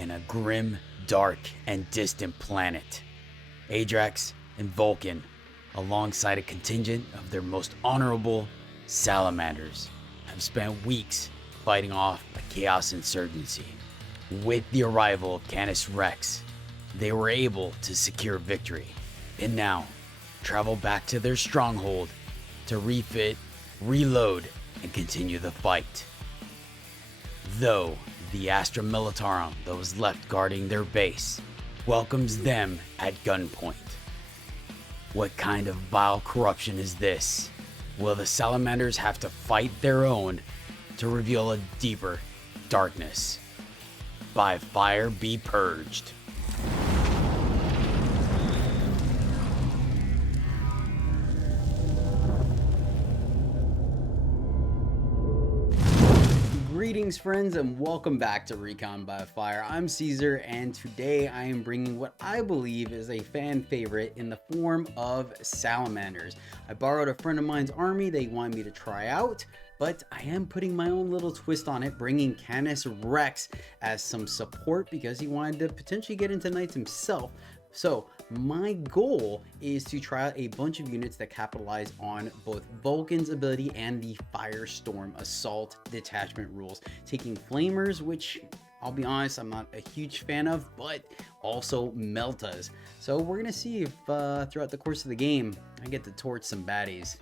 in a grim, dark, and distant planet. Adrax and Vul'kan, alongside a contingent of their most honorable Salamanders, have spent weeks fighting off a chaos insurgency. With the arrival of Canis Rex, they were able to secure victory, and now travel back to their stronghold to refit, reload, and continue the fight. Though the Astra Militarum that was left guarding their base welcomes them at gunpoint. What kind of vile corruption is this? Will the Salamanders have to fight their own to reveal a deeper darkness? By fire be purged. Greetings friends, and welcome back to Recon by Fire. I'm Caesar, and today I am bringing what I believe is a fan favorite in the form of Salamanders. I borrowed a friend of mine's army they wanted me to try out, but I am putting my own little twist on it, bringing Canis Rex as some support because he wanted to potentially get into Knights himself. So my goal is to try out a bunch of units that capitalize on both Vul'kan's ability and the Firestorm Assault detachment rules, taking Flamers, which I'll be honest, I'm not a huge fan of, but also Meltas. So we're gonna see if throughout the course of the game I get to torch some baddies.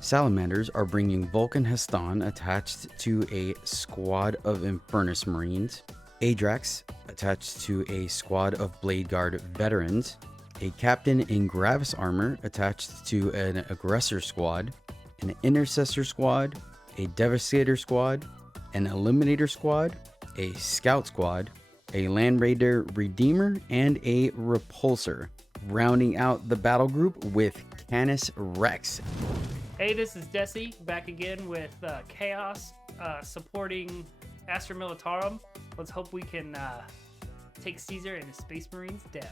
Salamanders are bringing Vul'kan Heston attached to a squad of Infernus Marines, Adrax attached to a squad of Blade Guard veterans, a captain in Gravis armor attached to an aggressor squad, an intercessor squad, a devastator squad, an eliminator squad, a scout squad, a land raider redeemer, and a repulsor, rounding out the battle group with Canis Rex. Hey, this is Desi back again with Chaos supporting Astra Militarum. Let's hope we can take Caesar and his Space Marines down.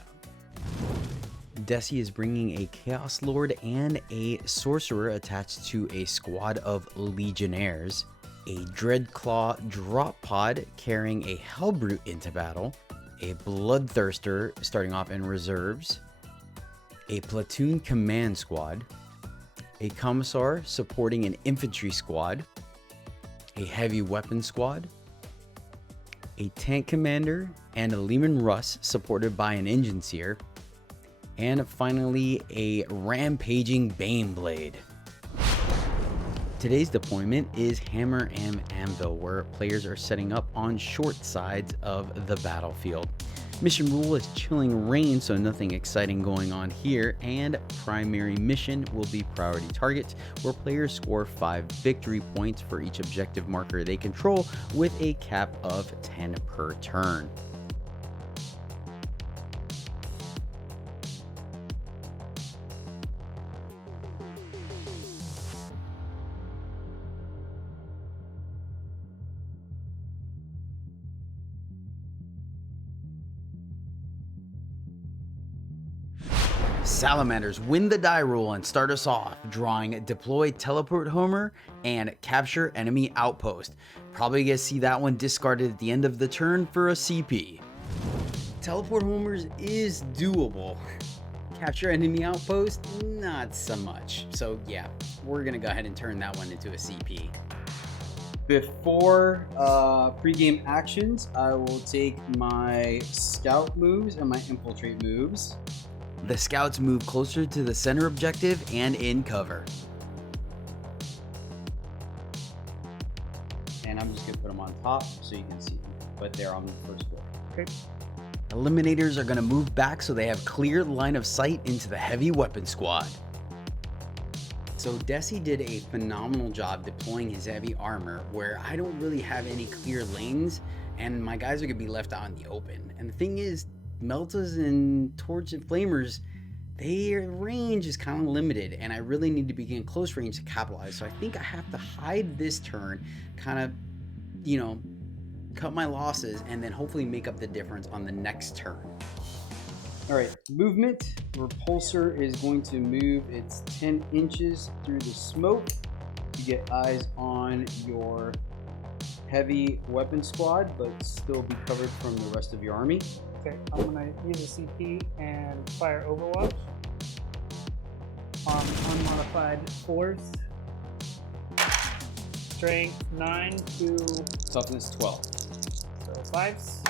Desi is bringing a Chaos Lord and a Sorcerer attached to a squad of Legionnaires, a Dreadclaw drop pod carrying a Hellbrute into battle, a Bloodthirster starting off in reserves, a Platoon Command Squad, a Commissar supporting an Infantry Squad, a Heavy Weapon Squad, a Tank Commander, and a Leman Russ supported by an Engineer, and finally a Rampaging Baneblade. Today's deployment is Hammer and Anvil, where players are setting up on short sides of the battlefield. Mission rule is Chilling Rain, so nothing exciting going on here, and primary mission will be Priority Targets, where players score 5 victory points for each objective marker they control, with a cap of 10 per turn. Salamanders win the die roll and start us off, drawing Deploy Teleport Homer and Capture Enemy Outpost. Probably gonna see that one discarded at the end of the turn for a CP. Teleport Homers is doable. Capture Enemy Outpost, not so much. So yeah, we're gonna go ahead and turn that one into a CP. Before pre-game actions, I will take my Scout moves and my Infiltrate moves. The scouts move closer to the center objective and in cover. And I'm just gonna put them on top so you can see them, but they're on the first floor. Okay. Eliminators are gonna move back so they have clear line of sight into the heavy weapon squad. So Desi did a phenomenal job deploying his heavy armor where I don't really have any clear lanes and my guys are gonna be left out in the open. And the thing is, Meltas and Torch and Flamers, their range is kind of limited and I really need to be in close range to capitalize. So I think I have to hide this turn, kind of, you know, cut my losses and then hopefully make up the difference on the next turn. All right, movement. Repulsor is going to move its 10 inches through the smoke to get eyes on your heavy weapon squad, but still be covered from the rest of your army. Okay, I'm gonna use a CP and fire Overwatch on unmodified 4s. Strength 9 to Toughness 12. so 5s.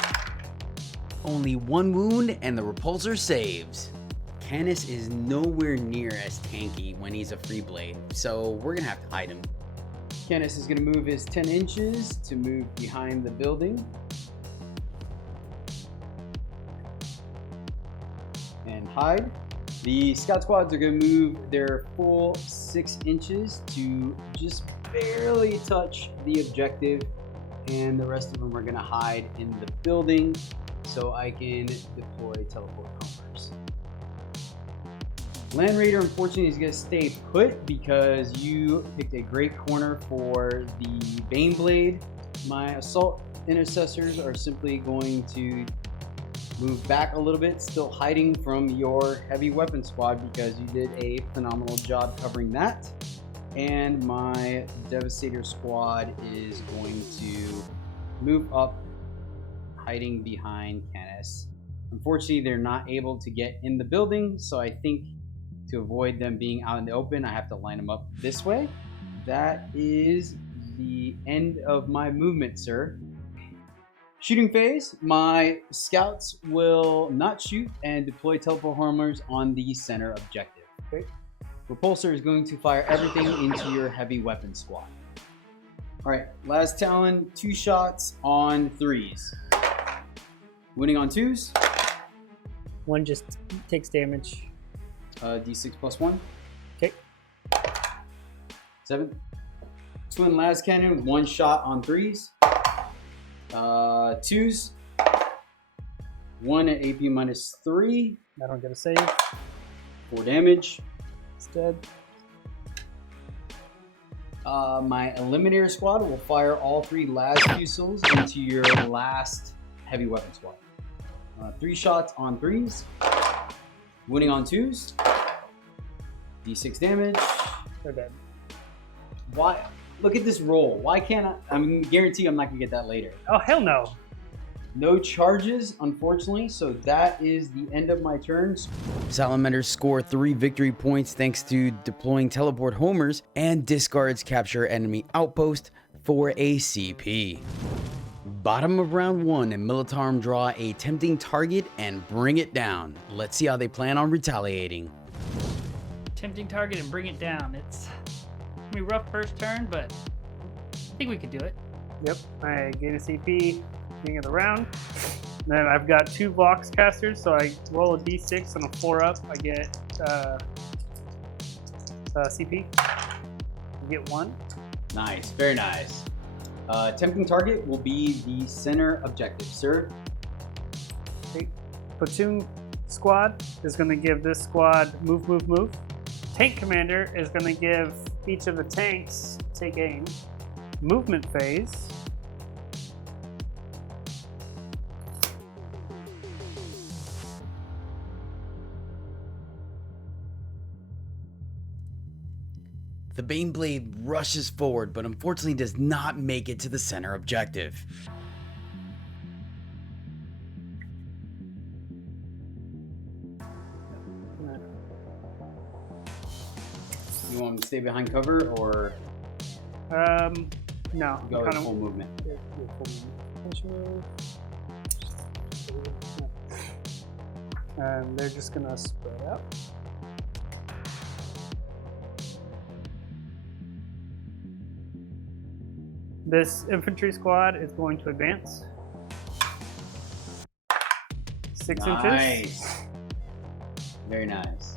Only one wound and the repulsor saves. Canis is nowhere near as tanky when he's a free blade, so we're gonna have to hide him. Canis is going to move his 10 inches to move behind the building. And hide. The scout squads are going to move their full 6 inches to just barely touch the objective, and the rest of them are going to hide in the building so I can deploy teleport homers. Land Raider, unfortunately, is going to stay put because you picked a great corner for the Baneblade. My Assault Intercessors are simply going to move back a little bit, still hiding from your heavy weapon squad because you did a phenomenal job covering that. And my Devastator squad is going to move up, hiding behind Canis. Unfortunately, they're not able to get in the building, so I think to avoid them being out in the open, I have to line them up this way. That is the end of my movement, sir. Shooting phase, my scouts will not shoot and deploy teleport homers on the center objective. Okay. Repulsor is going to fire everything into your heavy weapon squad. All right, last Talon, 2 shots on 3s. Winning on 2s. One just takes damage. D6 plus 1. Okay. 7. Twin last cannon, 1 shot on 3s. 2s. 1 at AP minus 3. I don't get a save. 4 damage. It's dead. My Eliminator squad will fire all 3 las fusils into your last heavy weapon squad. 3 shots on 3s. Winning on 2s. D6 damage. They're dead. Why? Look at this roll. Why can't I? I'm guarantee I'm not gonna get that later. Oh, hell no. No charges, unfortunately, so that is the end of my turn. Salamanders score 3 victory points thanks to deploying teleport homers, and discards capture enemy outpost for a CP. Bottom of round 1, and Militarum draw a tempting target and bring it down. Let's see how they plan on retaliating. Tempting target and bring it down. It's gonna be rough first turn, but I think we could do it. Yep, I gain a CP beginning of the round. Then I've got 2 Vox casters, so I roll a D6 and a 4 up. I get CP. I get 1. Nice, very nice. Tempting target will be the center objective, sir. Okay. Platoon squad is going to give this squad move, move, move. Tank commander is going to give each of the tanks take aim. Movement phase. The Baneblade rushes forward, but unfortunately does not make it to the center objective. You want me to stay behind cover or No. go full movement? And they're just gonna spread out. This infantry squad is going to advance 6 inches. Nice. Very nice.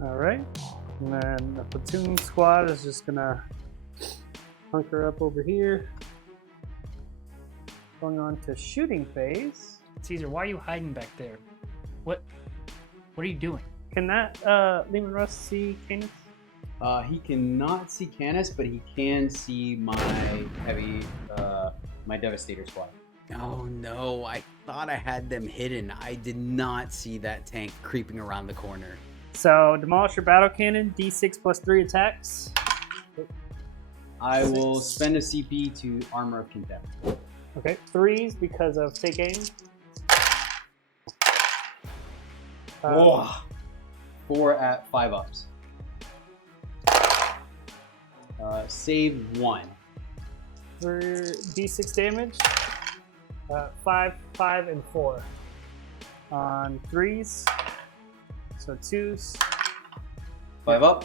All right, and then the platoon squad is just gonna hunker up over here. Going on to shooting phase. Caesar, why are you hiding back there? What are you doing? Can that Lehman Russ see Canis? He cannot see Canis, but he can see my heavy, my Devastator squad. Oh no, I thought I had them hidden. I did not see that tank creeping around the corner. So demolish your battle cannon, D6 plus 3 attacks. I will spend a CP to Armor of Contempt. Okay, 3s because of take aim. Whoa. 4 at 5 ups. Save 1. For D6 damage. 5, 5, and 4. On 3s. So 2s. 5 up.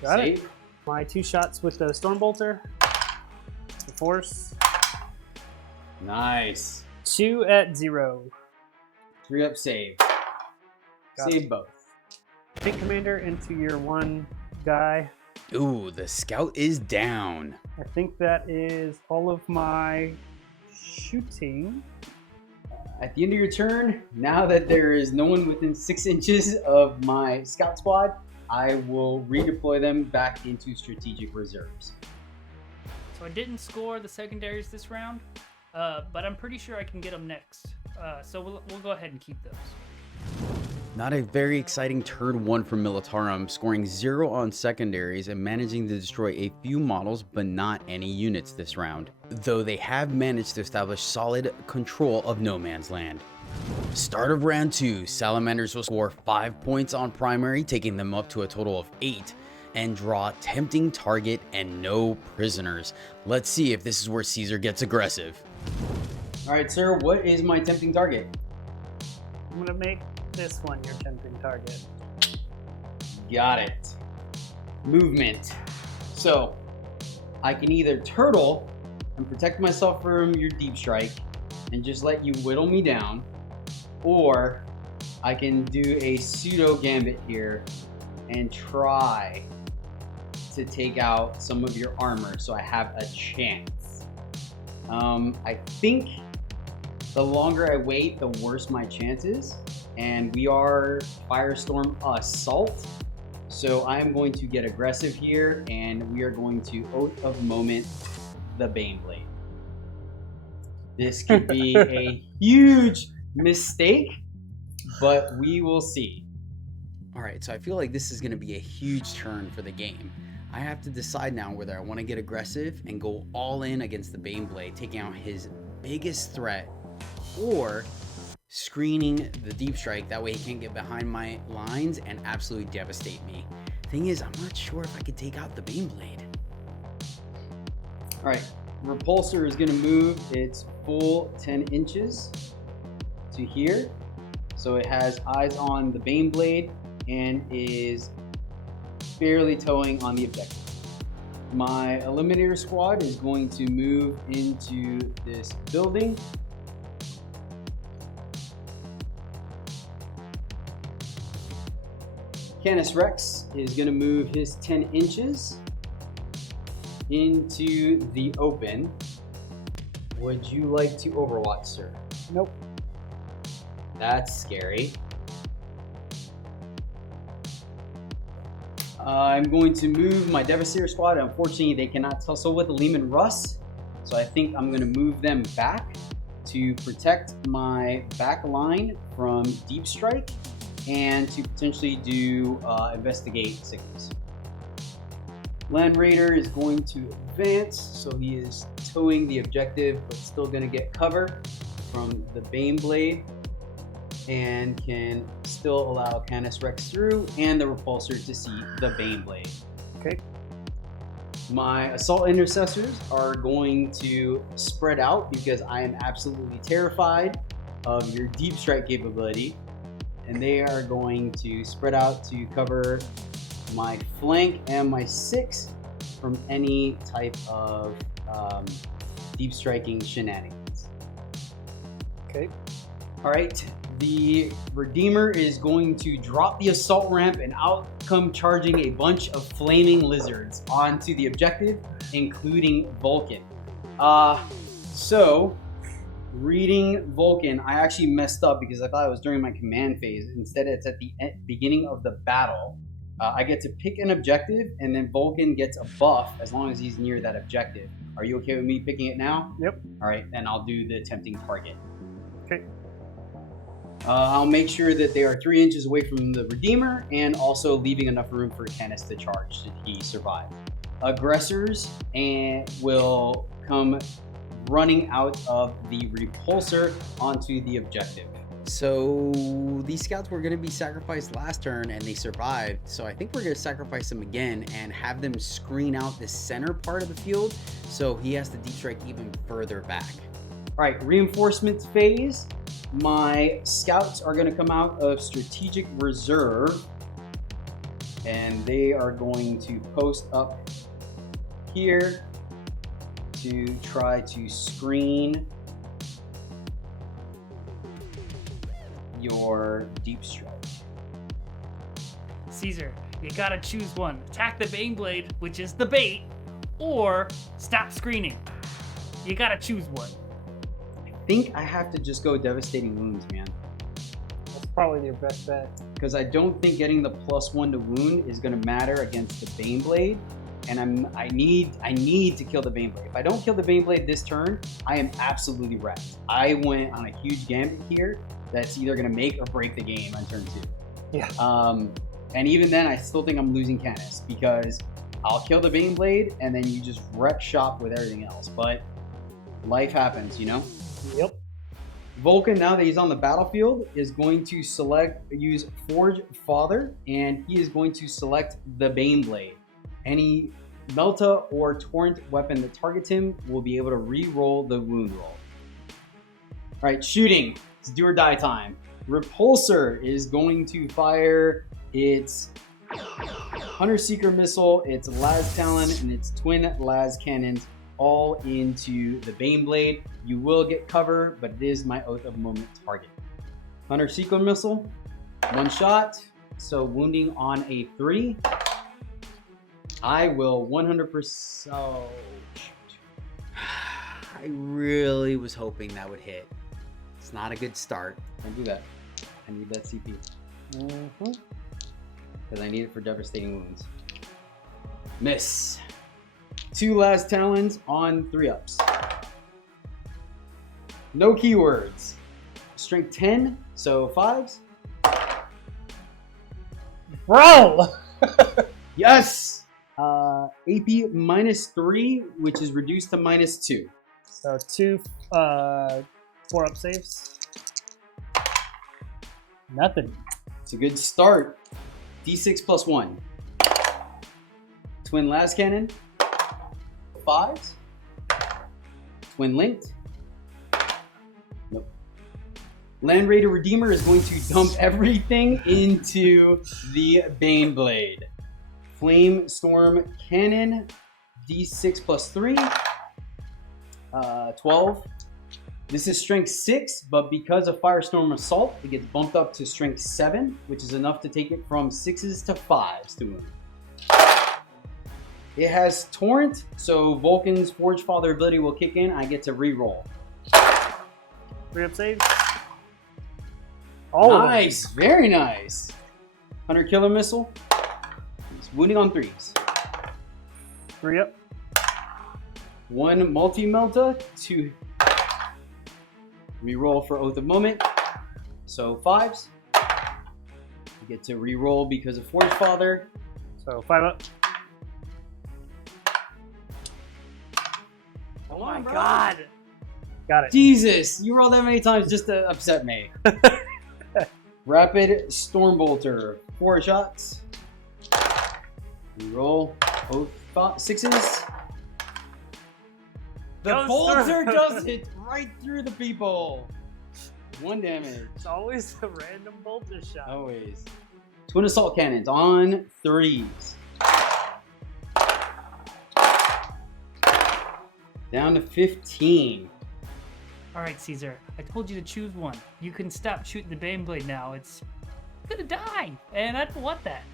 Got Save. it. My 2 shots with the Stormbolter. The Force. Nice. 2 at 0. 3 up save. Got Save it. both. Take Commander into your 1 guy. Ooh, the scout is down. I think that is all of my shooting. At the end of your turn, now that there is no one within 6 inches of my scout squad, I will redeploy them back into strategic reserves. So I didn't score the secondaries this round, but I'm pretty sure I can get them next. So we'll go ahead and keep those. Not a very exciting turn 1 for Militarum, scoring 0 on secondaries and managing to destroy a few models but not any units this round, though they have managed to establish solid control of no man's land. Start of round 2, Salamanders will score 5 points on primary, taking them up to a total of 8, and draw tempting target and no prisoners. Let's see if this is where Caesar gets aggressive. Alright, sir, what is my tempting target? I'm going to make this one your tempting target. Got it. Movement. So, I can either turtle and protect myself from your deep strike and just let you whittle me down, or I can do a pseudo gambit here and try to take out some of your armor so I have a chance. I think the longer I wait, the worse my chances. And we are Firestorm Assault. So I am going to get aggressive here, and we are going to Oath of Moment the Baneblade. This could be a huge mistake, but we will see. Alright, so I feel like this is going to be a huge turn for the game. I have to decide now whether I want to get aggressive and go all in against the Baneblade, taking out his biggest threat, or screening the deep strike, that way he can't get behind my lines and absolutely devastate me. Thing is, I'm not sure if I could take out the Baneblade. Alright, Repulsor is going to move its full 10 inches to here. So it has eyes on the Baneblade and is barely towing on the objective. My Eliminator squad is going to move into this building. Canis Rex is going to move his 10 inches into the open. Would you like to overwatch, sir? Nope. That's scary. I'm going to move my Devastator squad. Unfortunately, they cannot tussle with Lehman Russ, so I think I'm going to move them back to protect my back line from deep strike and to potentially do investigate signals. Land Raider is going to advance, so he is towing the objective, but still going to get cover from the Baneblade and can still allow Canis Rex through and the Repulsor to see the Baneblade. Okay. My Assault Intercessors are going to spread out because I am absolutely terrified of your deep strike capability, and they are going to spread out to cover my flank and my 6 from any type of deep striking shenanigans. Okay. All right, the Redeemer is going to drop the assault ramp and out come charging a bunch of flaming lizards onto the objective, including Vul'kan. So reading Vul'kan, I actually messed up because I thought it was during my command phase. Instead, it's at the beginning of the battle. I get to pick an objective, and then Vul'kan gets a buff as long as he's near that objective. Are you okay with me picking it now? Yep. All right, then I'll do the tempting target. Okay. I'll make sure that they are 3 inches away from the Redeemer and also leaving enough room for Canis to charge should he survive. Aggressors will come running out of the repulsor onto the objective. So these scouts were going to be sacrificed last turn and they survived. So I think we're going to sacrifice them again and have them screen out the center part of the field. So he has to deep strike even further back. All right, reinforcements phase. My scouts are going to come out of strategic reserve and they are going to post up here to try to screen your deep strike. Caesar, you gotta choose one. Attack the Baneblade, which is the bait, or stop screening. You gotta choose one. I think I have to just go Devastating Wounds, man. That's probably your best bet. Because I don't think getting the +1 to wound is going to matter against the Baneblade, and I need to kill the Baneblade. If I don't kill the Baneblade this turn, I am absolutely wrecked. I went on a huge gambit here that's either going to make or break the game on turn 2. Yeah. And even then, I still think I'm losing Canis because I'll kill the Baneblade and then you just wreck shop with everything else. But life happens, you know? Yep. Vul'kan, now that he's on the battlefield, is going to use Forge Father, and he is going to select the Baneblade. Any Melta or Torrent weapon that targets him will be able to re-roll the wound roll. All right, shooting. It's do or die time. Repulsor is going to fire its Hunter Seeker missile, its Las Talon, and its twin Las cannons all into the Baneblade. You will get cover, but it is my Oath of Moment target. Hunter Seeker missile, 1 shot, so wounding on a 3. I will 100%. Oh, shoot. I really was hoping that would hit. It's not a good start. Don't do that. I need that CP. Because I need it for Devastating Wounds. Miss. 2 Las Talons on 3-ups. No keywords. Strength 10, so 5s. Bro! Yes! AP -3, which is reduced to -2. So 2 4-up saves. Nothing. It's a good start. D6 +1. Twin Las Cannon. 5s. Twin Linked. Nope. Land Raider Redeemer is going to dump everything into the Baneblade. Flame Storm Cannon. D6 +3. 12. This is strength 6, but because of Firestorm Assault, it gets bumped up to strength 7, which is enough to take it from 6s to 5s to wound. It has Torrent, so Vul'kan's Forge Father ability will kick in. I get to re-roll. 3-up saves. Oh, nice, very nice. Hunter Killer Missile. It's wounding on 3s. 3-up. 1 Multi-Melta to re-roll for Oath of Moment. So 5s. You get to re-roll because of Forge Father. So 5-up. Oh my god! Got it. Jesus, you rolled that many times just to upset me. Rapid Stormbolter, 4 shots. Reroll both 6s. The bolter does it right through the people. 1 damage. It's always a random bolter shot. Always. Twin Assault Cannons on 3s. Down to 15. All right, Caesar. I told you to choose one. You can stop shooting the Baneblade now. It's gonna die, and I don't want that.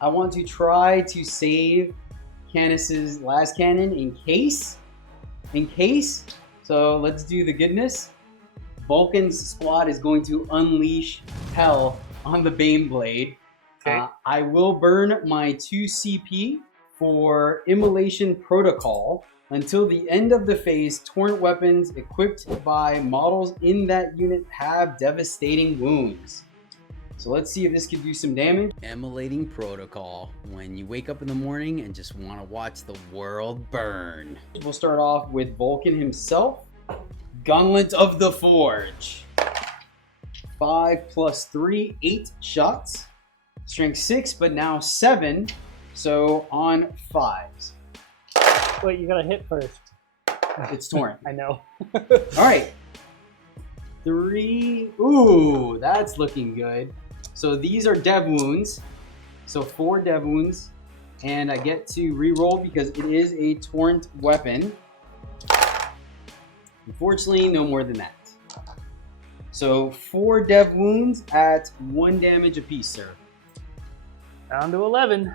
I want to try to save Canis's last cannon in case. So let's do the goodness. Vul'kan's squad is going to unleash hell on the Baneblade. Okay. I will burn my 2 CP for Immolation Protocol. Until the end of the phase, torrent weapons equipped by models in that unit have devastating wounds. So let's see if this could do some damage. Immolating Protocol, when you wake up in the morning and just want to watch the world burn. We'll start off with Vul'kan himself. Gauntlet of the Forge. 5 plus 3, 8 shots. Strength 6, but now 7. So on 5s. Wait, you gotta hit first. It's torrent. I know. All right. 3. Ooh, that's looking good. So these are dev wounds. So 4 dev wounds. And I get to reroll because it is a torrent weapon. Unfortunately, no more than that. So 4 dev wounds at 1 damage apiece, sir. Down to 11.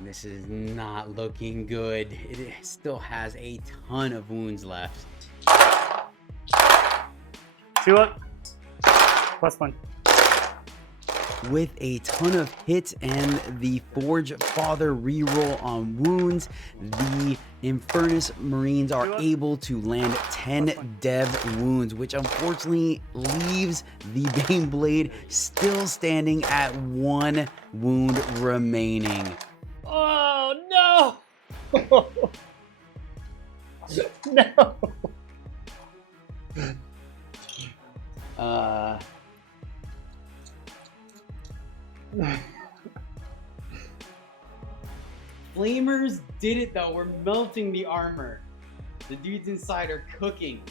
This is not looking good. It still has a ton of wounds left. 2 up. +1. With a ton of hits and the Forge Father reroll on wounds, the Infernus Marines are able to land 10 dev wounds, which unfortunately leaves the Baneblade still standing at 1 wound remaining. Oh no! No. Flamers did it though. We're melting the armor. The dudes inside are cooking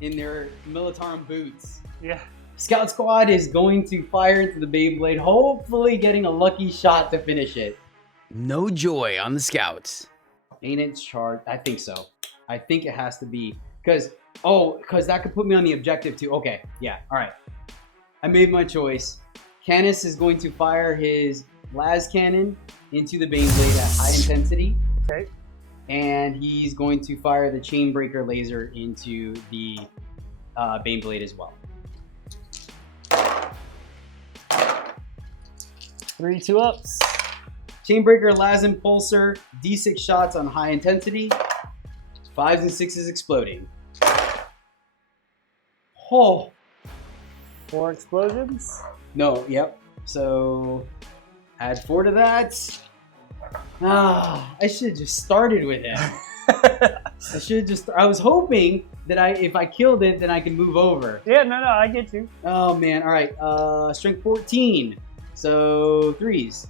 in their Militarum boots. Yeah. Scout Squad is going to fire into the Beyblade, hopefully getting a lucky shot to finish it. No joy on the Scouts. Ain't it charged? I think so. I think it has to be. Because that could put me on the objective too. Okay, yeah, all right. I made my choice. Canis is going to fire his las cannon into the Baneblade at high intensity. Okay. And he's going to fire the Chainbreaker laser into the Baneblade as well. 3 2-ups. Chainbreaker, Las Impulsor, D6 shots on high intensity. 5s and 6s exploding. Oh. 4 explosions. No, yep. So add 4 to that. I should have just started with him. I was hoping that if I killed it, then I can move over. Yeah, no, I get you. Oh man, all right. Strength 14. So 3s.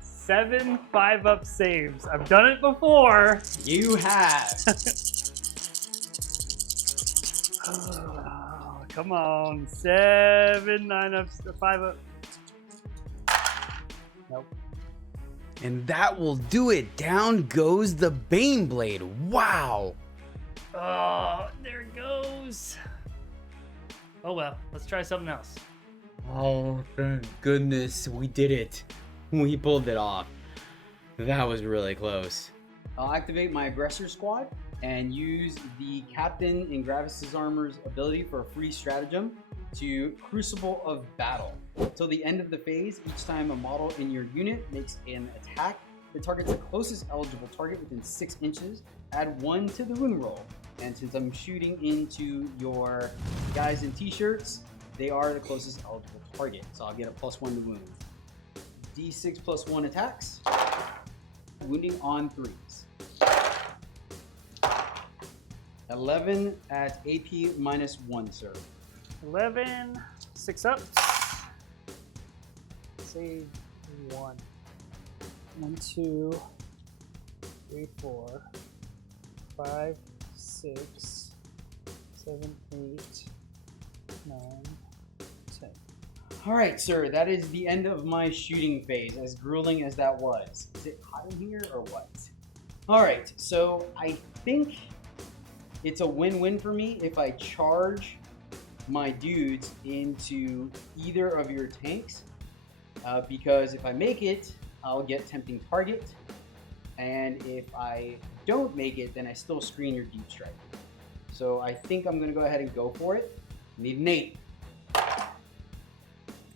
7 5-up saves. I've done it before. You have. Oh, come on. 7 9-ups, 5-up. Nope. And that will do it. Down goes the Baneblade. Wow. Oh, there it goes. Oh well, let's try something else. Oh, thank goodness. We did it. We pulled it off. That was really close. I'll activate my Aggressor Squad and use the Captain in Gravis' Armor's ability for a free stratagem to Crucible of Battle. Till the end of the phase, each time a model in your unit makes an attack that targets the closest eligible target within 6 inches, add 1 to the wound roll. And since I'm shooting into your guys in t-shirts, they are the closest eligible target. So I'll get a +1 to wound. D6 plus 1 attacks. Wounding on 3s. 11 at AP -1, sir. 11 6-ups. Save 1. 1 2 3 4 5 6 7 8 9 10. All right, sir, that is the end of my shooting phase, as grueling as that was. Is it hot in here or what? All right, so I think it's a win-win for me if I charge my dudes into either of your tanks, because if I make it, I'll get Tempting Target, and if I don't make it, then I still screen your Deep Strike. So I think I'm gonna go ahead and go for it. Need an 8.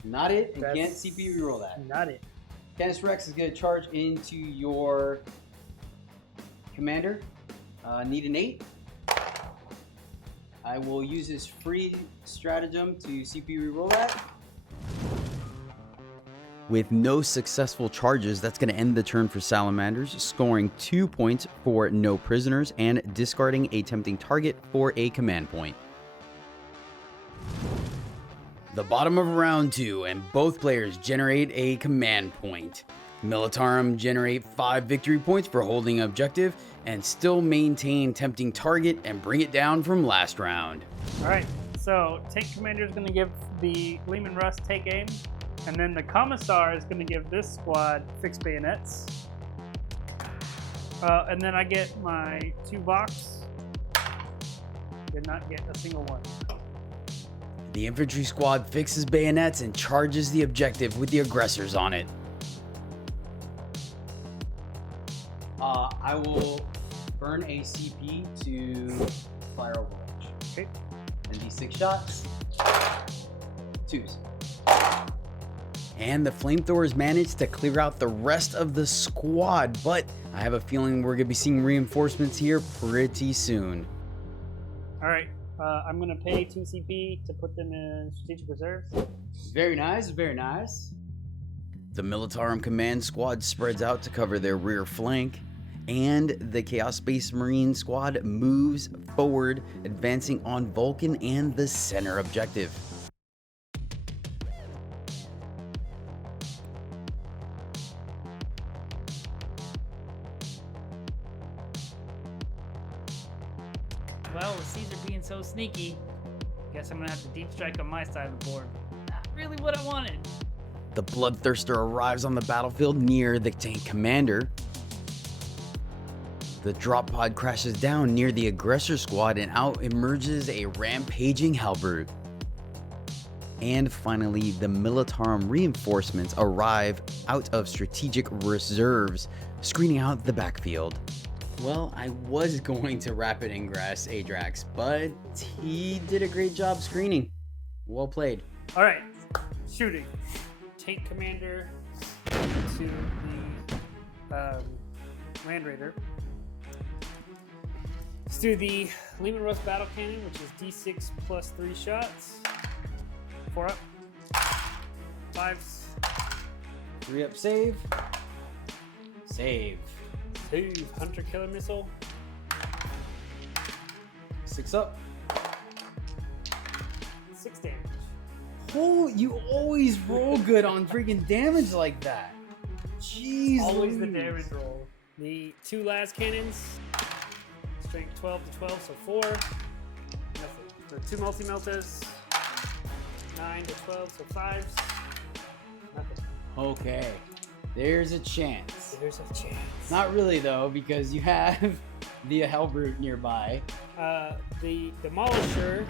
Not it, and That's can't CP reroll that. Not it. Canis Rex is going to charge into your commander. Need an 8. I will use his free stratagem to CP reroll that. With no successful charges, that's going to end the turn for Salamanders, scoring 2 points for no prisoners and discarding a tempting target for a command point. The bottom of round 2, and both players generate a command point. Militarum generate 5 victory points for holding objective and still maintain tempting target and bring it down from last round. Alright, so Tank Commander is going to give the Leman Russ take aim, and then the Commissar is going to give this squad fixed bayonets. And then I get my 2 box. Did not get a single one. The infantry squad fixes bayonets and charges the objective with the aggressors on it. I will burn a CP to fire overwatch. Okay. And these 6 shots. 2s. And the flamethrowers managed to clear out the rest of the squad, but I have a feeling we're going to be seeing reinforcements here pretty soon. Alright, I'm going to pay 2 CP to put them in strategic reserves. Very nice, very nice. The Militarum command squad spreads out to cover their rear flank, and the Chaos Space Marine squad moves forward, advancing on Vul'kan and the center objective. Well, with Caesar being so sneaky, guess I'm gonna have to deep strike on my side of the board. Not really what I wanted. The Bloodthirster arrives on the battlefield near the tank commander. The drop pod crashes down near the aggressor squad, and out emerges a rampaging halberd. And finally, the Militarum reinforcements arrive out of strategic reserves, screening out the backfield. Well, I was going to Rapid Ingress Adrax, but he did a great job screening. Well played. Alright, shooting. Tank Commander to the Land Raider. Let's do the Leman Russ Battle Cannon, which is D6 plus 3 shots. 4 up. 5s. 3 up, save. Save. Save. Hunter Killer Missile. 6 up. 6 damage. Oh, you always roll good on freaking damage like that. Jeez. Always the Louise. damage roll. The 2 last cannons. Strength 12 to 12, so 4. Nothing. The 2 multi-meltas. 9 to 12, so 5s. Nothing. Okay. There's a chance. There's a chance. Not really though, because you have the Hellbrute nearby. The Demolisher.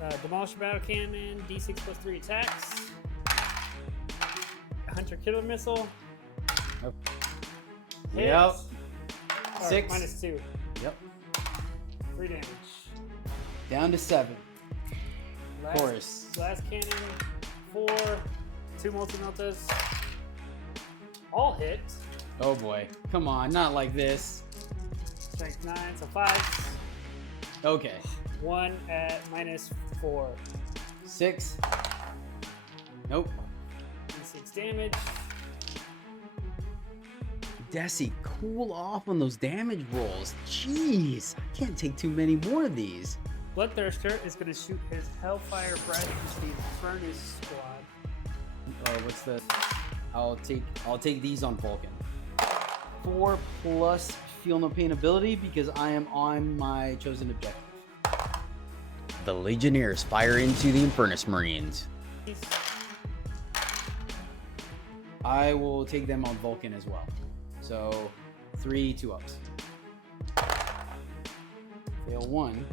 Demolisher Battle Cannon, D6 plus 3 attacks. Hunter Killer Missile. Yep. Hits. Yep. Or 6. minus 2. Yep. 3 damage. Down to 7. Last, Chorus. Last cannon, 4. 2 multi-meltas. All hit. Oh boy. Come on, not like this. Strength 9, so 5. Okay. 1 at minus 4. 6. Nope. 6 damage. Desi, cool off on those damage rolls. Jeez, I can't take too many more of these. Bloodthirster is going to shoot his Hellfire Breath into the Furnace Squad. Oh, what's the? I'll take these on Vul'kan. 4 plus Feel No Pain ability because I am on my chosen objective. The Legionnaires fire into the Infernus Marines. I will take them on Vul'kan as well. So 3 2-ups. Fail 1.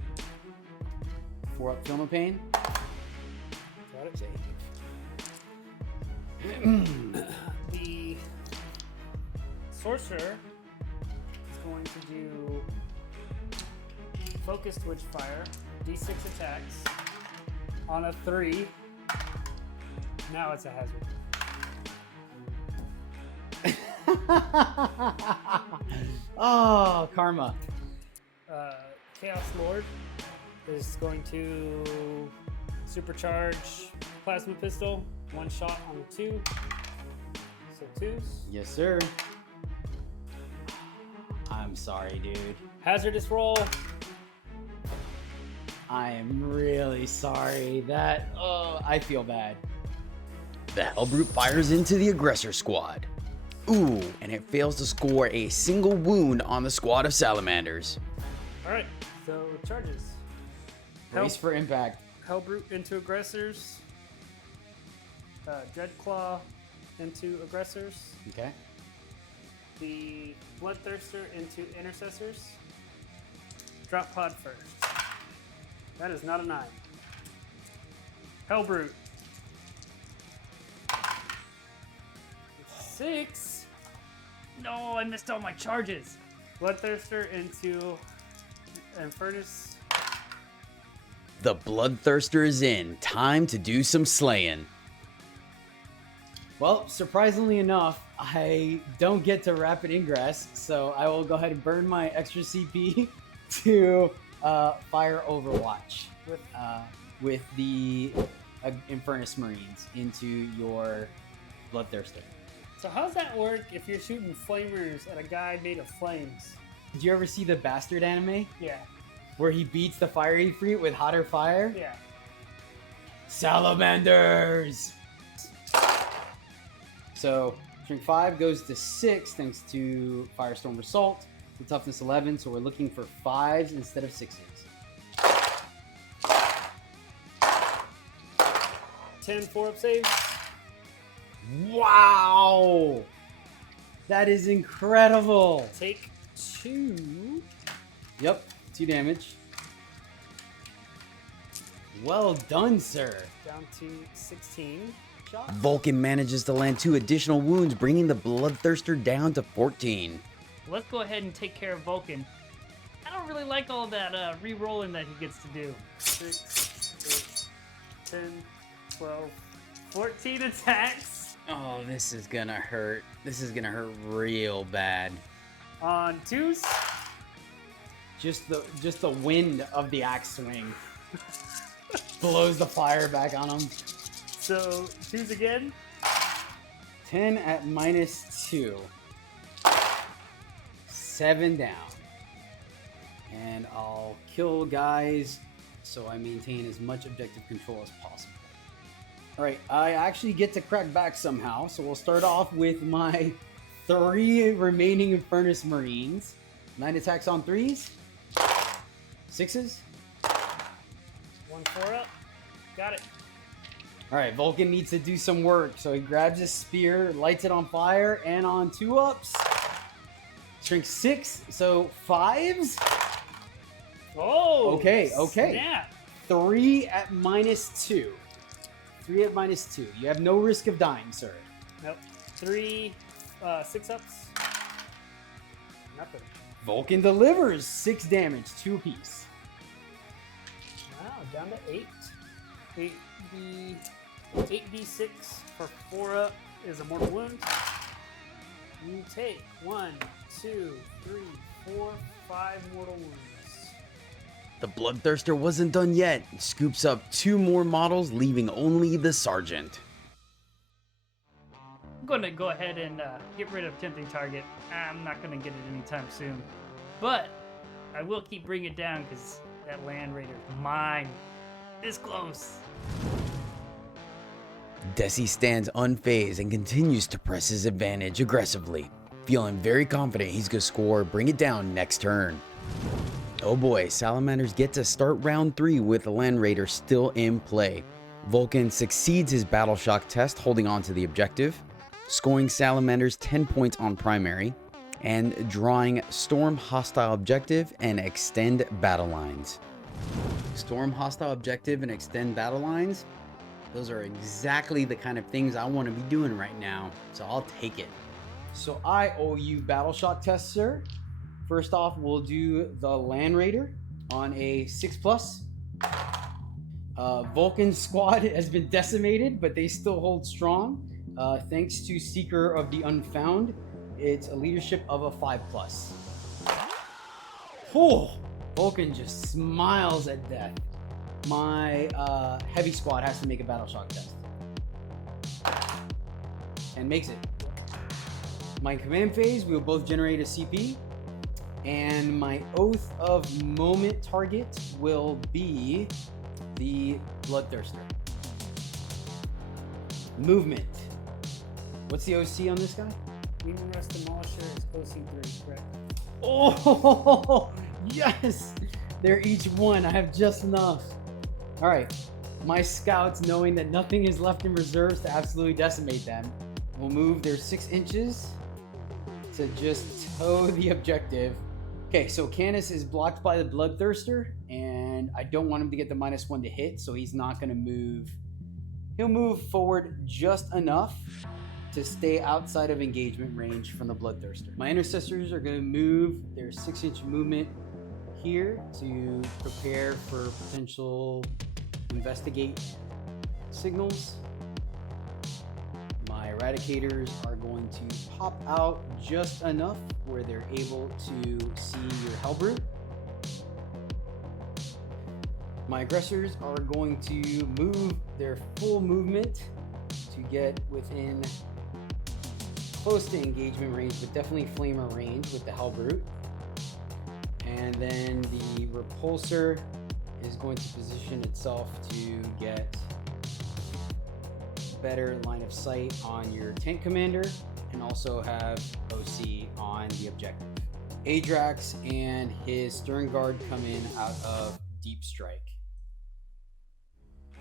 4 up Feel No Pain. Got it. Save. The Sorcerer is going to do Focused Witchfire, D6 attacks, On a 3. Now it's a hazard. Oh, karma. Chaos Lord is going to supercharge plasma pistol. 1 shot on 2. So 2s. Yes, sir. I'm sorry, dude. Hazardous roll. I am really sorry. I feel bad. The Hellbrute fires into the aggressor squad. Ooh, and it fails to score a single wound on the squad of Salamanders. Alright, so charges. Brace for impact. Hellbrute into aggressors. Dreadclaw into aggressors. Okay. The Bloodthirster into intercessors. Drop pod first. That is not a 9. Hellbrute. 6. No, I missed all my charges. Bloodthirster into Infernus. The Bloodthirster is in. Time to do some slaying. Well, surprisingly enough, I don't get to rapid ingress, so I will go ahead and burn my extra CP to fire Overwatch with the Infernus Marines into your Bloodthirster. So how's that work if you're shooting flamers at a guy made of flames? Did you ever see the Bastard anime? Yeah. Where he beats the fire Ifrit with hotter fire? Yeah. Salamanders! So, strength 5 goes to 6 thanks to Firestorm Assault. The toughness 11, so we're looking for 5s instead of 6s. 10 4-up saves. Wow! That is incredible! Take 2. Yep, 2 damage. Well done, sir. Down to 16 shots. Vul'kan manages to land 2 additional wounds, bringing the Bloodthirster down to 14. Let's go ahead and take care of Vul'kan. I don't really like all that re-rolling that he gets to do. 6, 8, 10, 12, 14 attacks. Oh, this is gonna hurt. This is gonna hurt real bad. On 2s. Just the wind of the axe swing blows the fire back on him. So 2s again. 10 at -2. 7 down. And I'll kill guys so I maintain as much objective control as possible. Alright, I actually get to crack back somehow, so we'll start off with my 3 remaining Infernus Marines. 9 attacks on 3s. 6s. 1 4-up. Got it. Alright, Vul'kan needs to do some work, so he grabs his spear, lights it on fire, and on 2-ups. Strength 6, so 5s. Oh! Okay. Snap. 3 at -2. 3 at -2. You have no risk of dying, sir. Nope. 3 6-ups. Nothing. Vul'kan delivers 6 damage, 2 apiece. Wow, down to 8. 8d6 for 4-up is a mortal wound. You take 1, 2, 3, 4, 5 mortal wounds. The Bloodthirster wasn't done yet. He scoops up 2 more models, leaving only the Sergeant. I'm going to go ahead and get rid of Tempting Target. I'm not going to get it anytime soon. But I will keep bringing it down because that Land Raider is mine. This close. Desi stands unfazed and continues to press his advantage aggressively, feeling very confident he's going to score, bring it down next turn. Oh boy, Salamanders get to start round 3 with the Land Raider still in play. Vul'kan succeeds his Battle Shock test, holding on to the objective, scoring Salamanders 10 points on primary, and drawing Storm Hostile Objective and Extend Battle Lines. Storm Hostile Objective and Extend Battle Lines, those are exactly the kind of things I want to be doing right now, so I'll take it. So I owe you Battle Shock test, sir. First off, we'll do the Land Raider on a 6+. Vul'kan's squad has been decimated, but they still hold strong. Thanks to Seeker of the Unfound, it's a leadership of a 5+. Oh, Vul'kan just smiles at death. My heavy squad has to make a battle shock test. And makes it. My command phase, we will both generate a CP. And my Oath of Moment target will be the Bloodthirster. Movement. What's the OC on this guy? Demon Rust Demolisher is OC3, correct? Oh, yes! They're each one. I have just enough. All right. My scouts, knowing that nothing is left in reserves to absolutely decimate them, will move their 6 inches to just toe the objective. Okay, so Canis is blocked by the Bloodthirster, and I don't want him to get the -1 to hit, so he's not going to move. He'll move forward just enough to stay outside of engagement range from the Bloodthirster. My intercessors are going to move their 6-inch movement here to prepare for potential investigate signals. My eradicators are going to pop out just enough where they're able to see your Hellbrute. My aggressors are going to move their full movement to get within close to engagement range, but definitely flamer range with the Hellbrute. And then the repulsor is going to position itself to get better line of sight on your tank commander and also have OC on the objective. Adrax and his Stern Guard come in out of Deep Strike.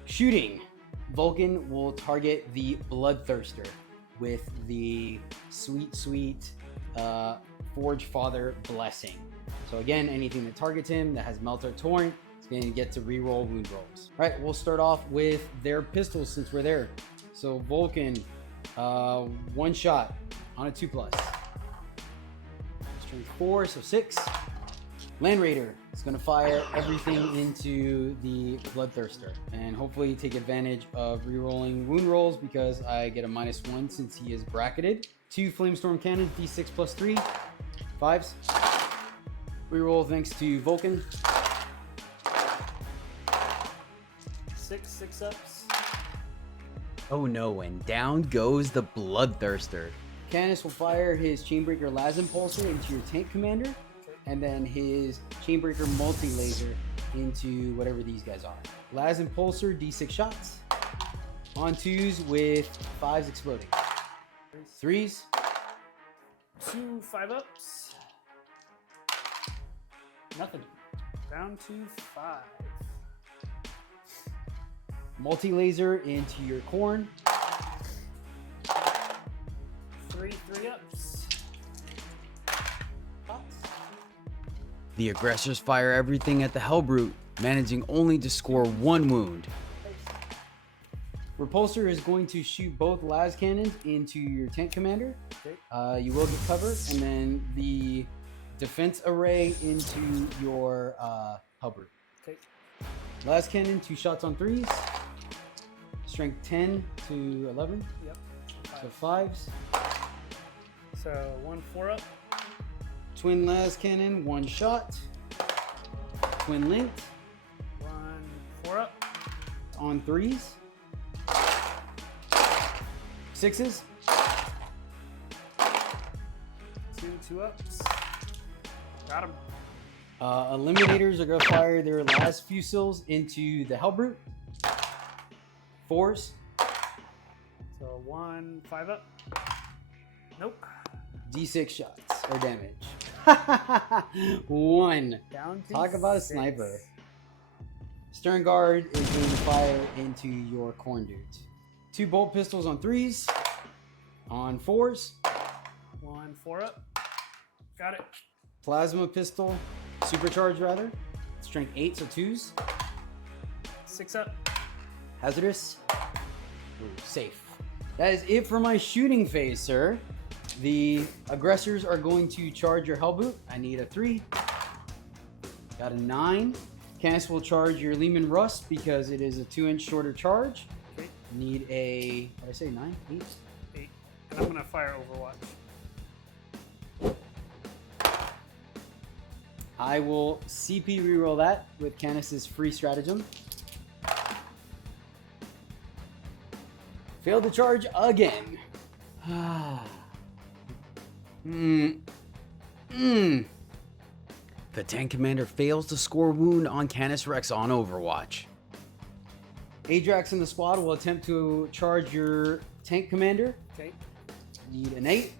Shooting. Vul'kan will target the Bloodthirster with the sweet Forge Father Blessing. So again, anything that targets him that has Melter Torrent is going to get to reroll wound rolls. All right, we'll start off with their pistols since we're there. So Vul'kan, 1 shot on a 2+. Strength 4, so 6. Land Raider is going to fire everything into the Bloodthirster and hopefully take advantage of rerolling wound rolls because I get a -1 since he is bracketed. 2 Flamestorm Cannons, D6 +3, 5s. Reroll thanks to Vul'kan. 6 ups. Oh no, and down goes the Bloodthirster. Canis will fire his Chainbreaker Las Impulsor into your tank commander, and then his Chainbreaker Multi-Laser into whatever these guys are. Las Impulsor, D6 shots. On 2s with 5s exploding. 3s. 2 5-ups. Nothing. Down to 5. Multi-Laser into your Corn. 3 3-ups. The aggressors fire everything at the Hellbrute, managing only to score 1 wound. Repulsor is going to shoot both las cannons into your tank commander. Okay. You will get cover, and then the defense array into your Hellbrute. Okay. Las cannon, 2 shots on 3s. Strength 10 to 11. Yep. So 5s. So 1 4-up. Twin las cannon, 1 shot. Twin linked 1 4-up. on 3s. 6s. 2 2-ups. Got him. Eliminators are going to fire their last fusils into the Hellbrute. 4s. So 1 5-up. Nope. D6 shots or damage. 1. Down to Talk about a 6. sniper. Stern Guard is going to fire into your Corn dudes. 2 bolt pistols on 3s. On 4s. 1 4-up. Got it. Plasma pistol, supercharged rather. Strength 8, so 2s. 6-up. Hazardous. Ooh, safe. That is it for my shooting phase, sir. The aggressors are going to charge your Hellbrute. I need a 3. Got a 9. Canis will charge your Lehman Rust because it is a 2-inch shorter charge. Okay. Need a, what did I say, 9? 8? 8. And I'm gonna fire Overwatch. I will CP reroll that with Canis's free stratagem. Failed to charge again. The tank commander fails to score wound on Canis Rex on Overwatch. Adrax and the squad will attempt to charge your tank commander. Okay. Need an 8.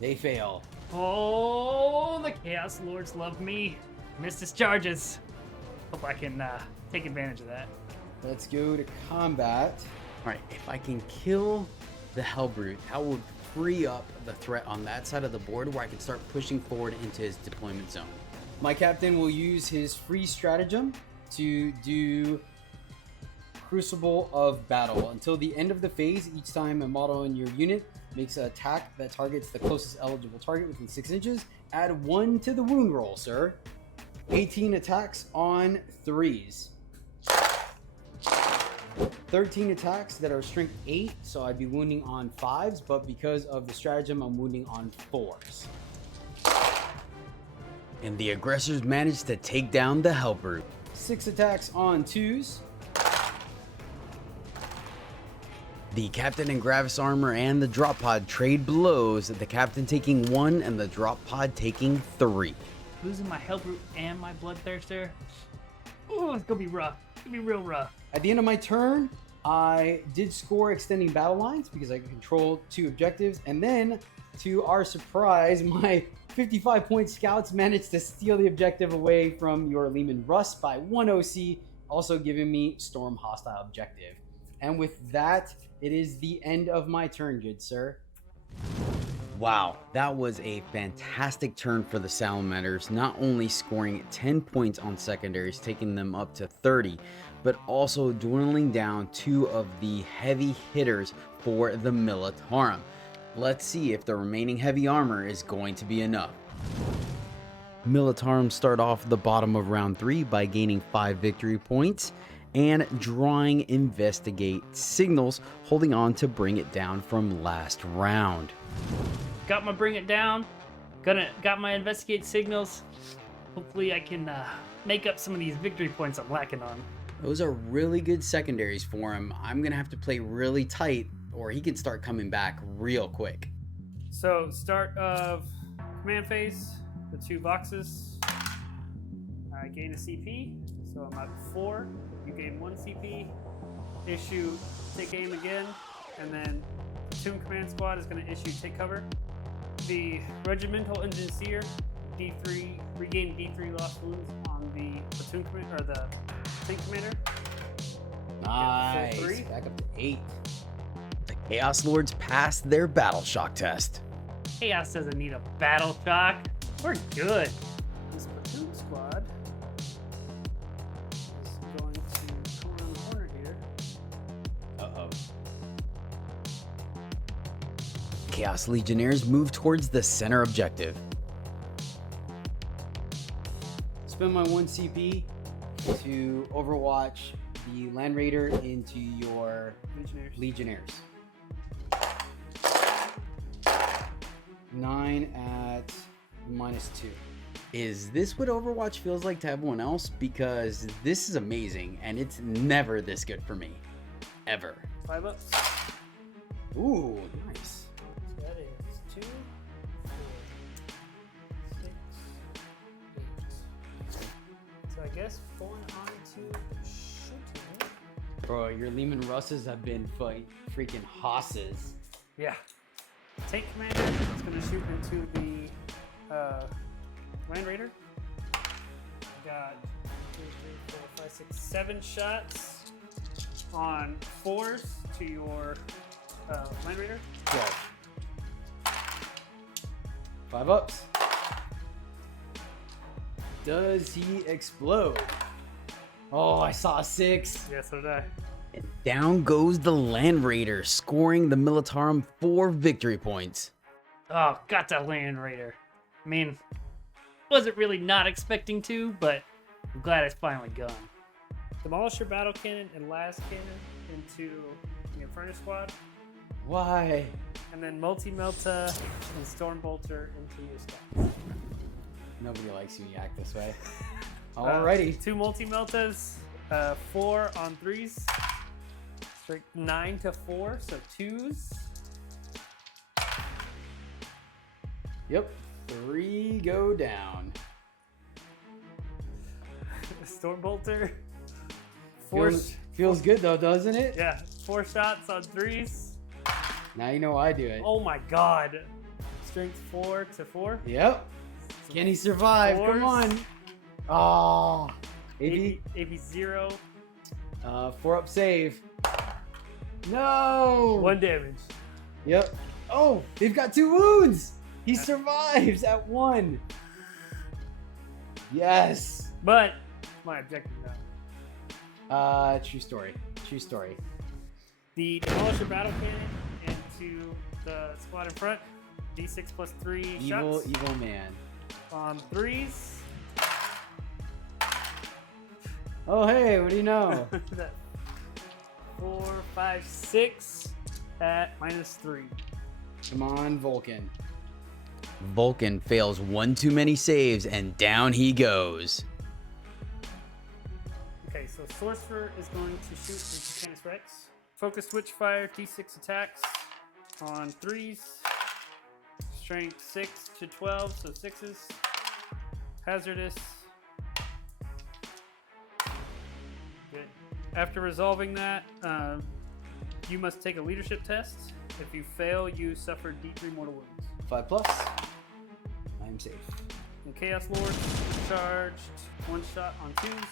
They fail. Oh, the Chaos Lords love me. Missed his charges. Hope I can take advantage of that. Let's go to combat. Alright, if I can kill the Hellbrute, that will free up the threat on that side of the board where I can start pushing forward into his deployment zone. My captain will use his free stratagem to do Crucible of Battle. Until the end of the phase, each time a model in your unit makes an attack that targets the closest eligible target within 6 inches, add 1 to the wound roll, sir. 18 attacks on 3s. 13 attacks that are strength 8, so I'd be wounding on 5s, but because of the stratagem, I'm wounding on 4s. And the aggressors managed to take down the Hellbrute. 6 attacks on 2s. The captain and Gravis armor and the drop pod trade blows, the captain taking 1 and the drop pod taking 3. Losing my Hellbrute and my Bloodthirster. Oh, it's gonna be rough. It's gonna be real rough. At the end of my turn, I did score extending battle lines because I can control 2 objectives. And then, to our surprise, my 55-point scouts managed to steal the objective away from your Lehman Rust by 1 OC, also giving me Storm Hostile objective. And with that, it is the end of my turn, good sir. Wow, that was a fantastic turn for the Salamanders, not only scoring 10 points on secondaries, taking them up to 30, but also dwindling down 2 of the heavy hitters for the Militarum. Let's see if the remaining heavy armor is going to be enough. Militarum start off the bottom of round 3 by gaining 5 victory points and drawing Investigate signals, holding on to bring it down from last round. Got my bring it down. Got my investigate signals. Hopefully I can make up some of these victory points I'm lacking on. Those are really good secondaries for him. I'm gonna have to play really tight or he can start coming back real quick. So start of command phase, the 2 boxes. I gain a CP, so I'm at 4. You gain 1 CP. Issue take aim again, and then platoon command squad is going to issue take cover. The regimental engineer D3 regain D3 lost wounds on the platoon commander or the tank commander. Nice. Full 3. Back up to 8. The Chaos Lords passed their battle shock test. Chaos doesn't need a battle shock. We're good. This platoon squad is going to come around the corner here. Uh-oh. Chaos Legionnaires move towards the center objective. Spend my 1 CP to overwatch the Land Raider into your Legionnaires. 9 at -2. Is this what Overwatch feels like to everyone else? Because this is amazing and it's never this good for me. Ever. 5 ups. Ooh, nice. So that is 2, 4, 6, 8. So I guess going on to shooting. Bro, your Lehman Russes have been freaking hosses. Yeah. Tank commander is going to shoot into the Land Raider. Got 2, 3, 4, 5, 6, 7 shots on 4s to your Land Raider. 12. 5 ups. Does he explode? Oh, I saw a 6. Yeah, so did I. And down goes the Land Raider, scoring the Militarum 4 victory points. Oh, got that Land Raider. I mean, wasn't really not expecting to, but I'm glad it's finally gone. Demolish your battle cannon and last cannon into the Inferno Squad. Why? And then Multi-Melta and Stormbolter into your squad. Nobody likes you when you act this way. Alrighty. 2 Multi-Meltas, 4 on 3s. Strength 9 to 4, so 2s. Yep. 3 go down. Stormbolter. Feels good though, doesn't it? Yeah, 4 shots on 3s. Now you know why I do it. Oh my god. Strength 4 to 4. Yep. Can he survive? Fours. Come on. Oh. AB 0. 4 up save. No. 1 damage. Yep. Oh, they've got 2 wounds. He survives at 1. Yes. But my objective now. True story. True story. The Demolisher Battle Cannon into the squad in front. D6 plus 3 shots. Evil man. On 3s. Oh, hey, what do you know? 4, 5, 6 at -3. Come on, Vul'kan. Vul'kan fails one too many saves and down he goes. Okay, so Sorcerer is going to shoot with Canis Rex. Focus Witchfire, D6 attacks on 3s. Strength 6 to 12, so 6s. Hazardous. Good. After resolving that, you must take a leadership test. If you fail, you suffer D3 mortal wounds. 5+. I'm safe. And Chaos Lord charged 1 shot on 2s,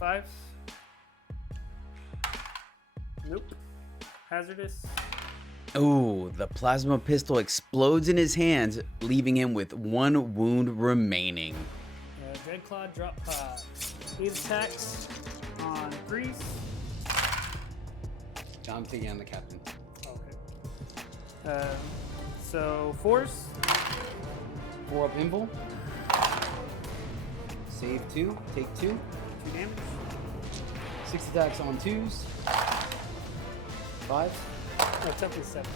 5s. Nope. Hazardous. Ooh, the plasma pistol explodes in his hands, leaving him with 1 wound remaining. Dreadclaw drop pod. 8 attacks on 3s. I'm thinking I'm the captain. Okay. So 4s. 4 up invul. Save 2. Take 2. 2 damage. 6 attacks on 2s. 5. No, it's up to 7.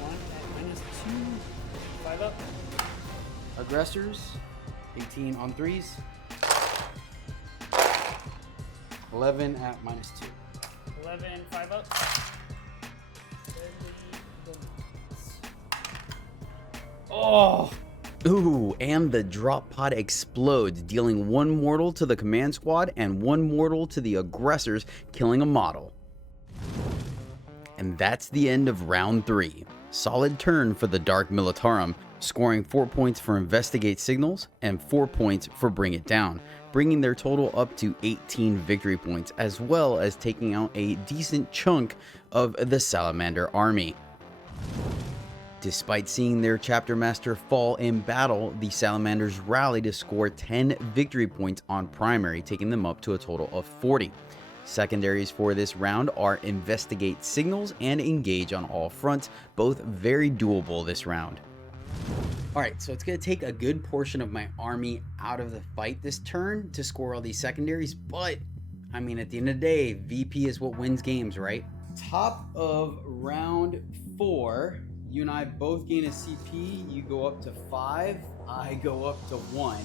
1 at -2. 5 up. Aggressors. 18 on 3s. 11 at -2. 11, 5 up. Oh! Ooh, and the drop pod explodes, dealing 1 mortal to the command squad and 1 mortal to the aggressors, killing a model. And that's the end of round 3. Solid turn for the Dark Militarum, scoring 4 points for Investigate Signals and 4 points for Bring It Down, bringing their total up to 18 victory points, as well as taking out a decent chunk of the Salamander army. Despite seeing their chapter master fall in battle, the Salamanders rally to score 10 victory points on primary, taking them up to a total of 40. Secondaries for this round are Investigate Signals and Engage on all fronts, both very doable this round. Alright, so it's going to take a good portion of my army out of the fight this turn to score all these secondaries, but I mean, at the end of the day, VP is what wins games, right? Top of round 4, you and I both gain a CP. You go up to 5, I go up to 1.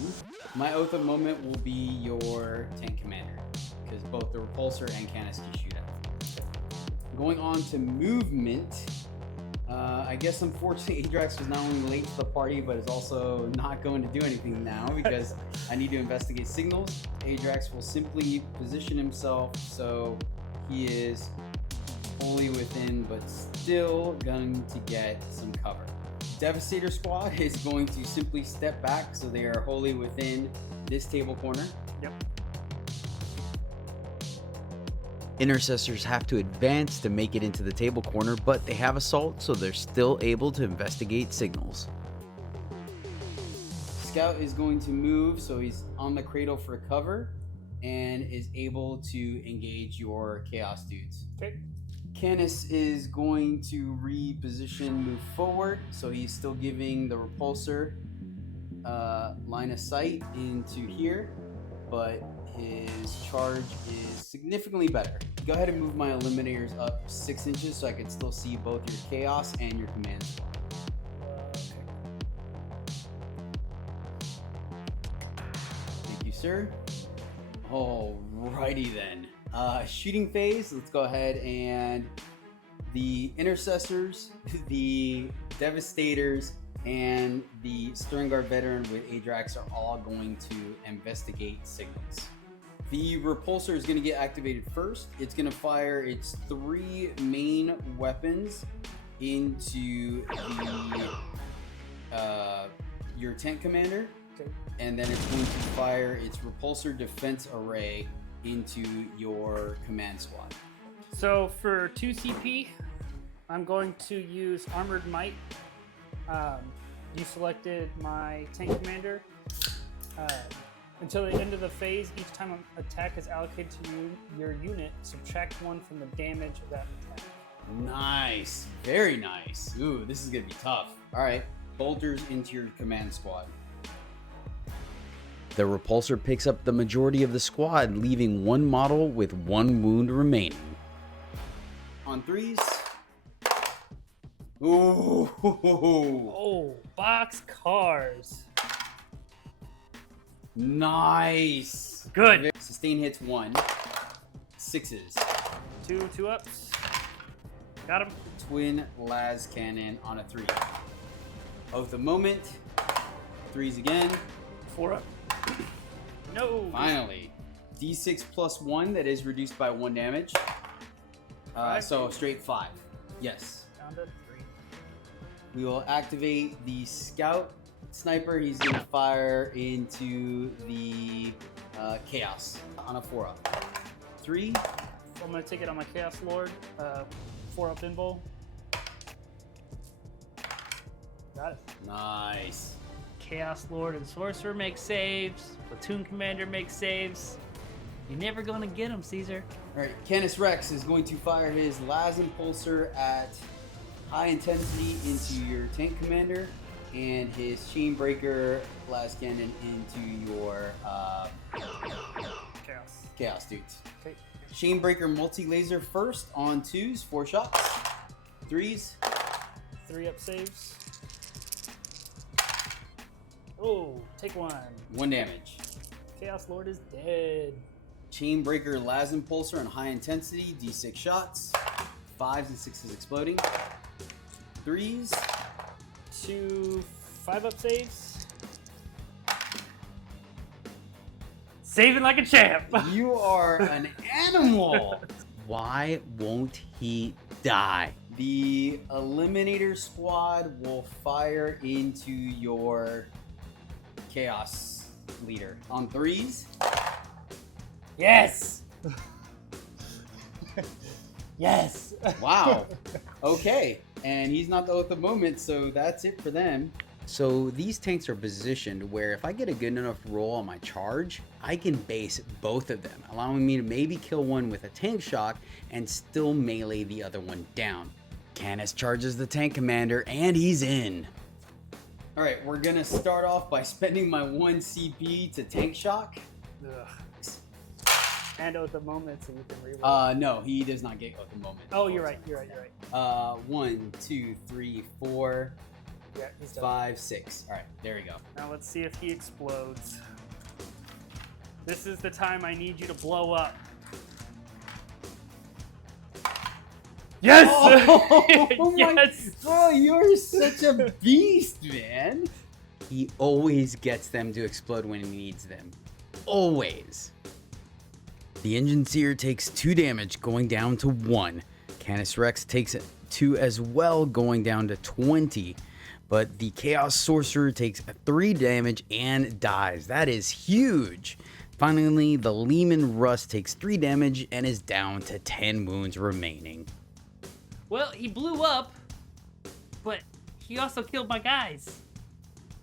My Oath of Moment will be your tank commander, because both the Repulsor and Canis can shoot at. Going on to movement, I guess unfortunately Adrax was not only late to the party, but is also not going to do anything now because I need to investigate signals. Adrax will simply position himself so he is fully within, but still going to get some cover. Devastator Squad is going to simply step back so they are wholly within this table corner. Yep. Intercessors have to advance to make it into the table corner, but they have assault, so they're still able to investigate signals. Scout is going to move, so he's on the cradle for cover and is able to engage your Chaos dudes. Okay. Canis is going to reposition, move forward, so he's still giving the Repulsor line of sight into here, but his charge is significantly better. Go ahead and move my eliminators up 6 inches so I can still see both your chaos and your command squad. Thank you, sir. Alrighty then. Shooting phase, let's go ahead and the intercessors, the devastators, and the Stern Guard veteran with Adrax are all going to investigate signals. The repulsor is going to get activated first. It's going to fire its 3 main weapons into your tank commander. Okay. And then it's going to fire its repulsor defense array into your command squad. So for 2 CP, I'm going to use Armored Might. You selected my tank commander. Until the end of the phase, each time an attack is allocated to your unit, subtract 1 from the damage of that attack. Nice. Very nice. Ooh, this is going to be tough. All right. Bolters into your command squad. The repulsor picks up the majority of the squad, leaving 1 model with 1 wound remaining. On 3s. Ooh. Oh, box cars. Nice. Good. Sustain hits 1. 6s. 2 ups. Got him. Twin las cannon on a 3. Oath of moment. 3s again. 4 up. No. Finally. D6 plus 1, that is reduced by 1 damage. So straight 5. Yes. Down to 3. We will activate the scout sniper. He's going to fire into the chaos on a 4-up. 3. I'm going to take it on my Chaos Lord. 4-up invul. Got it. Nice. Chaos Lord and Sorcerer make saves. Platoon Commander makes saves. You're never gonna get him, Caesar. All right, Canis Rex is going to fire his las impulsor at high intensity into your tank commander, and his chainbreaker las cannon into your chaos dudes. Okay. Chainbreaker multi-laser first on 2s, 4 shots. 3s. 3-up saves. Oh, take 1. 1 damage. Chaos Lord is dead. Chainbreaker las impulsor on high intensity, D6 shots. 5s and 6s exploding. 3s. 2 5-up saves. Saving like a champ. You are an animal. Why won't he die? The Eliminator squad will fire into your chaos leader on 3s. Yes. Yes. Wow. Okay. And he's not the Oath of Moment, so that's it for them. So these tanks are positioned where if I get a good enough roll on my charge, I can base both of them, allowing me to maybe kill one with a tank shock and still melee the other one down. Canis charges the tank commander and he's in. All right, we're gonna start off by spending my 1 CP to tank shock. Ugh. And Oath of Moment, so you can reroll. No, he does not get Oath of Moment. Oh, you're right. 1, 2, 3, 4, Yeah, he's done. 5, 6. All right, there we go. Now let's see if he explodes. This is the time I need you to blow up. Yes! Oh my Yes! God, you're such a beast, man. He always gets them to explode when he needs them. Always. The Engine Seer takes 2 damage, going down to 1. Canis Rex takes 2 as well, going down to 20. But the Chaos Sorcerer takes 3 damage and dies. That is huge. Finally, the Lehman Russ takes 3 damage and is down to 10 wounds remaining. Well, he blew up, but he also killed my guys.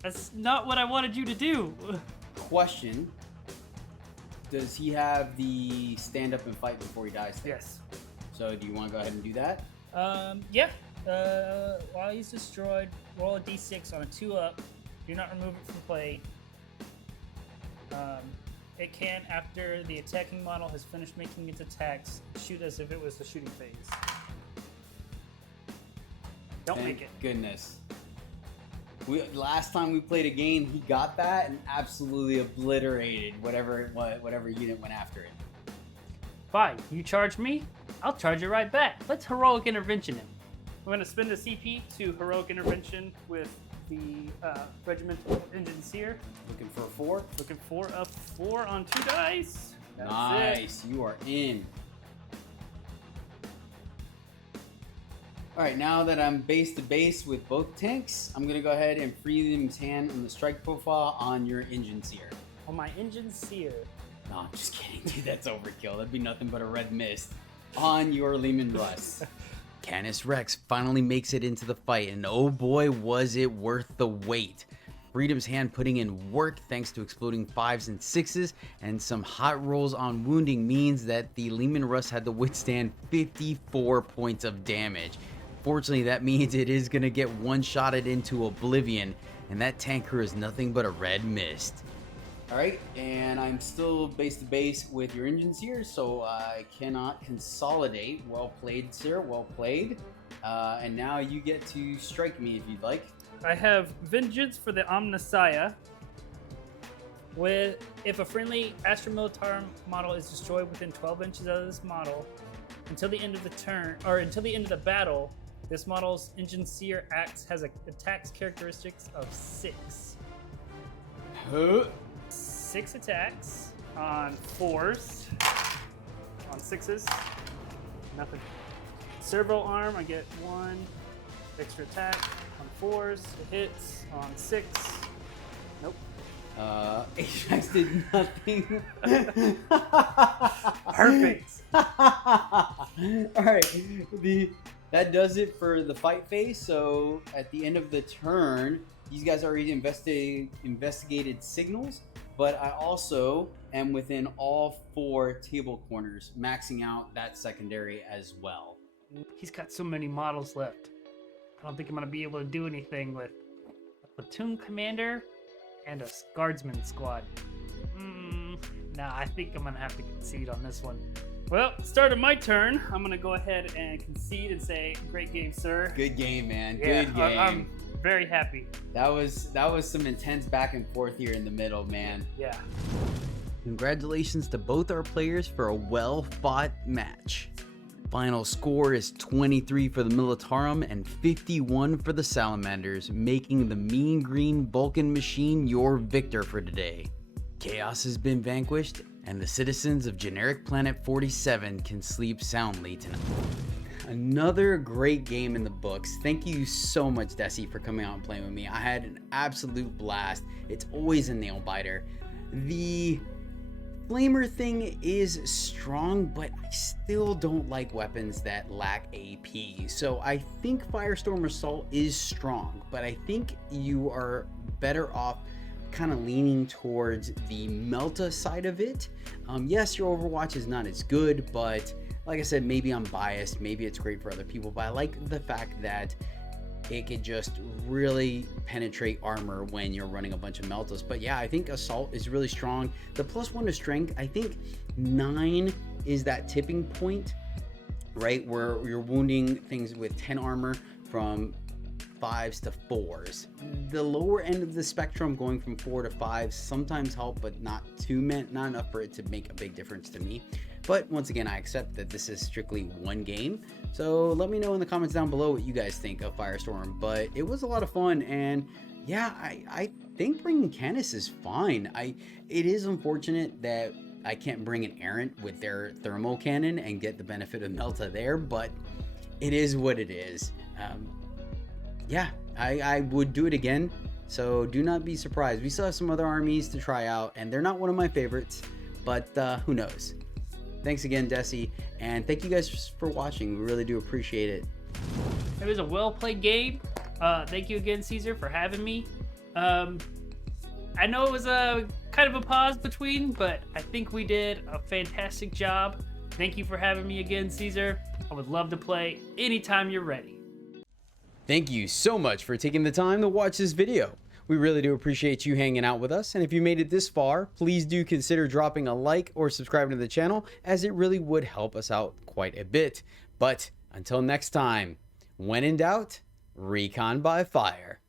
That's not what I wanted you to do. Question. Does he have the stand up and fight before he dies? Yes. So do you want to go ahead and do that? Yeah. While he's destroyed, roll a d6 on a 2-up. Do not remove it from play. it can, after the attacking model has finished making its attacks, shoot as if it was the shooting phase. Don't make it. Goodness. Last time we played a game, he got that and absolutely obliterated whatever unit went after it. Fine, you charge me, I'll charge it right back. Let's heroic intervention him. I'm going to spend a CP to heroic intervention with the regimental engineer. Looking for a 4? Looking for a 4 on 2 dice. That's nice, you are in. All right, now that I'm base to base with both tanks, I'm gonna go ahead and Freedom's Hand on the strike profile on your engine seer. On my engine seer. No, I'm just kidding, dude. That's overkill. That'd be nothing but a red mist on your Lehman Russ. Canis Rex finally makes it into the fight, and oh boy, was it worth the wait. Freedom's Hand putting in work thanks to exploding 5s and 6s, and some hot rolls on wounding means that the Lehman Russ had to withstand 54 points of damage. Fortunately, that means it is going to get one-shotted into oblivion, and that tank crew is nothing but a red mist. All right, and I'm still base to base with your engines here, so I cannot consolidate. Well played, sir. Well played. And now you get to strike me if you'd like. I have Vengeance for the Omnissiah. If a friendly Astra Militarum model is destroyed within 12 inches of this model, until the end of the turn, or until the end of the battle, this model's engine seer has attacks characteristics of 6. 6 attacks on 4s. On 6s. Nothing. Servo arm, I get 1 extra attack. On 4s, it hits. On 6. Nope. Ajax did nothing. Perfect. Alright. That does it for the fight phase. So at the end of the turn, these guys already investigated signals. But I also am within all 4 table corners, maxing out that secondary as well. He's got so many models left. I don't think I'm going to be able to do anything with a platoon commander and a guardsman squad. Nah, I think I'm going to have to concede on this one. Well, start of my turn. I'm going to go ahead and concede and say, great game, sir. Good game, man. Yeah, Good game. I'm very happy. That was some intense back and forth here in the middle, man. Yeah. Congratulations to both our players for a well-fought match. Final score is 23 for the Militarum and 51 for the Salamanders, making the mean green Vul'kan machine your victor for today. Chaos has been vanquished, and the citizens of generic planet 47 can sleep soundly tonight. Another great game in the books. Thank you so much, Desi, for coming out and playing with me. I had an absolute blast. It's always a nail biter. The Flamer thing is strong, but I still don't like weapons that lack AP. So I think Firestorm Assault is strong, but I think you are better off kind of leaning towards the Melta side of it. Yes, your Overwatch is not as good, but like I said, maybe I'm biased, maybe it's great for other people, but I like the fact that it could just really penetrate armor when you're running a bunch of Meltas. But yeah, I think Assault is really strong. The +1 to strength, I think 9 is that tipping point, right? Where you're wounding things with 10 armor from 5s to 4s. The lower end of the spectrum, going from 4 to 5, sometimes help, but not enough for it to make a big difference to me. But once again, I accept that this is strictly one game. So let me know in the comments down below what you guys think of Firestorm. But it was a lot of fun, and yeah, I think bringing Canis is fine. It is unfortunate that I can't bring an Errant with their thermal cannon and get the benefit of Melta there, but it is what it is. Yeah, I would do it again, so do not be surprised. We still have some other armies to try out, and they're not one of my favorites, but who knows. Thanks again, Desi, and thank you guys for watching. We really do appreciate it. It was a well-played game. Thank you again, Caesar, for having me. I know it was a kind of a pause between, but I think we did a fantastic job. Thank you for having me again, Caesar. I would love to play anytime you're ready. Thank you so much for taking the time to watch this video. We really do appreciate you hanging out with us, and if you made it this far, please do consider dropping a like or subscribing to the channel, as it really would help us out quite a bit. But until next time, when in doubt, recon by fire.